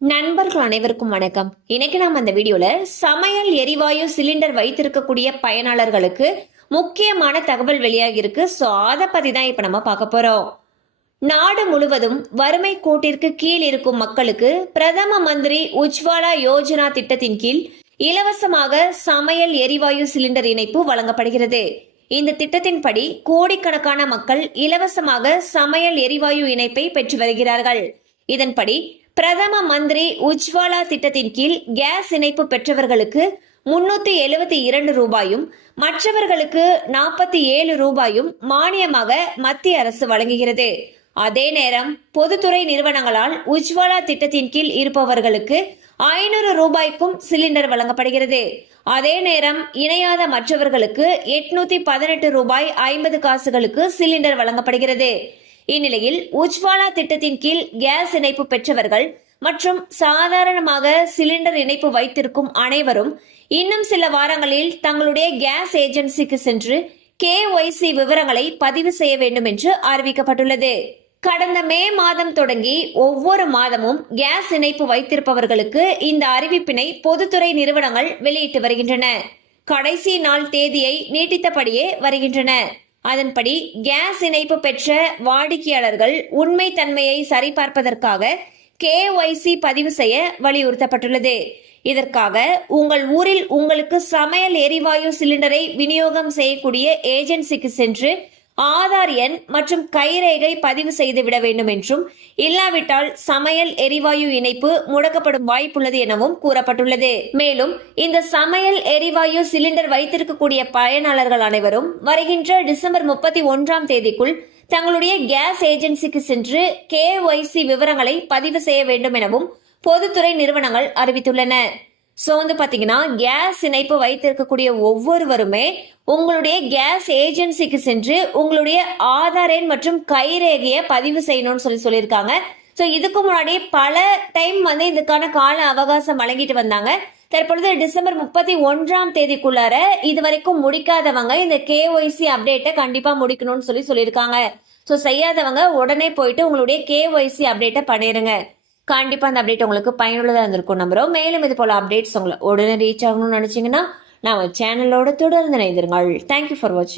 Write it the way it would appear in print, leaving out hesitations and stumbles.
நண்பர்கள் அனைவருக்கும் வணக்கம். இன்னைக்கு நாம அந்த வீடியோல சமையல் எரிவாயு சிலிண்டர் வைத்திருக்கக்கூடிய பயனாளர்களுக்கு முக்கியமான தகவல் வெளியாகி இருக்கு. சோ அதை பத்தி தான் இப்ப நம்ம பார்க்க போறோம். நாடு முழுவதும் வறுமை கோட்டிற்கு கீழ் இருக்கும் மக்களுக்கு பிரதம மந்திரி உஜ்வாலா யோஜனா திட்டத்தின் கீழ் இலவசமாக சமையல் எரிவாயு சிலிண்டர் இணைப்பு வழங்கப்படுகிறது. இந்த திட்டத்தின்படி கோடிக்கணக்கான மக்கள் இலவசமாக சமையல் எரிவாயு இணைப்பை பெற்று வருகிறார்கள். இதன்படி பிரதம மந்திரி உஜ்வாலா திட்டத்தின் கீழ் கேஸ் இணைப்பு பெற்றவர்களுக்கு 372 ரூபாயும் மற்றவர்களுக்கு 47 ரூபாயும் மானியமாக மத்திய அரசு வழங்குகிறது. அதே நேரம் பொதுத்துறை நிறுவனங்களால் உஜ்வாலா திட்டத்தின் கீழ் இருப்பவர்களுக்கு 500 ரூபாய்க்கும் சிலிண்டர் வழங்கப்படுகிறது. அதே நேரம் இணையாத மற்றவர்களுக்கு 818 ரூபாய் 50 காசுகளுக்கு சிலிண்டர் வழங்கப்படுகிறது. இந்நிலையில் உஜ்வாலா திட்டத்தின் கீழ் கேஸ் இணைப்பு பெற்றவர்கள் மற்றும் சாதாரணமாக சிலிண்டர் இணைப்பு வைத்திருக்கும் அனைவரும் இன்னும் சில வாரங்களில் தங்களுடைய கேஸ் ஏஜென்சிக்கு சென்று KYC விவரங்களை பதிவு செய்ய வேண்டும் என்று அறிவிக்கப்பட்டுள்ளது. கடந்த மே மாதம் தொடங்கி ஒவ்வொரு மாதமும் கேஸ் இணைப்பு வைத்திருப்பவர்களுக்கு இந்த அறிவிப்பினை பொதுத்துறை நிறுவனங்கள் வெளியிட்டு வருகின்றன. கடைசி நாள் தேதியை நீட்டித்தபடியே வருகின்றன. அதன்படி கேஸ் இணைப்பு பெற்ற வாடிக்கையாளர்கள் உண்மை தன்மையை சரிபார்ப்பதற்காக KYC பதிவு செய்ய வலியுறுத்தப்பட்டுள்ளது. இதற்காக உங்கள் ஊரில் உங்களுக்கு சமையல் எரிவாயு சிலிண்டரை விநியோகம் செய்யக்கூடிய ஏஜென்சிக்கு சென்று ஆதார் எண் மற்றும் கைரேகை பதிவு செய்து விட வேண்டும் என்றும், இல்லாவிட்டால் சமையல் எரிவாயு இணைப்பு முடக்கப்படும் வாய்ப்புள்ளது எனவும் கூறப்பட்டுள்ளது. மேலும் இந்த சமையல் எரிவாயு சிலிண்டர் வைத்திருக்கக்கூடிய பயனாளர்கள் அனைவரும் வருகின்ற டிசம்பர் 31ஆம் தேதிக்குள் தங்களுடைய கேஸ் ஏஜென்சிக்கு சென்று KYC விவரங்களை பதிவு செய்ய வேண்டும் எனவும் பொதுத்துறை நிறுவனங்கள் அறிவித்துள்ளன. சோ பாத்தீங்கன்னா கேஸ் இணைப்பு வைத்திருக்கக்கூடிய ஒவ்வொருவருமே உங்களுடைய கேஸ் ஏஜென்சிக்கு சென்று உங்களுடைய ஆதார் எண் மற்றும் கைரேகையை பதிவு செய்யணும்னு சொல்லியிருக்காங்க. ஸோ இதுக்கு முன்னாடி பல டைம் இதுக்கான கால அவகாசம் வழங்கிட்டு வந்தாங்க. தற்பொழுது டிசம்பர் 31ஆம் தேதிக்குள்ளார இதுவரைக்கும் முடிக்காதவங்க இந்த KYC அப்டேட்டை கண்டிப்பா முடிக்கணும்னு சொல்லியிருக்காங்க. ஸோ செய்யாதவங்க உடனே போயிட்டு உங்களுடைய KYC அப்டேட்டை பண்ணிருங்க. கண்டிப்பா அந்த அப்டேட் உங்களுக்கு பயனுள்ளதா இருந்திருக்கும் நம்புறோம். மேலும் இது போல அப்டேட்ஸ் உங்களை உடனே ரீச் ஆகணும்னு நினைச்சீங்கன்னா நம்ம சேனலோட தொடர்ந்து இணைந்திருங்கள். தேங்க்யூ ஃபார் வாட்சிங்.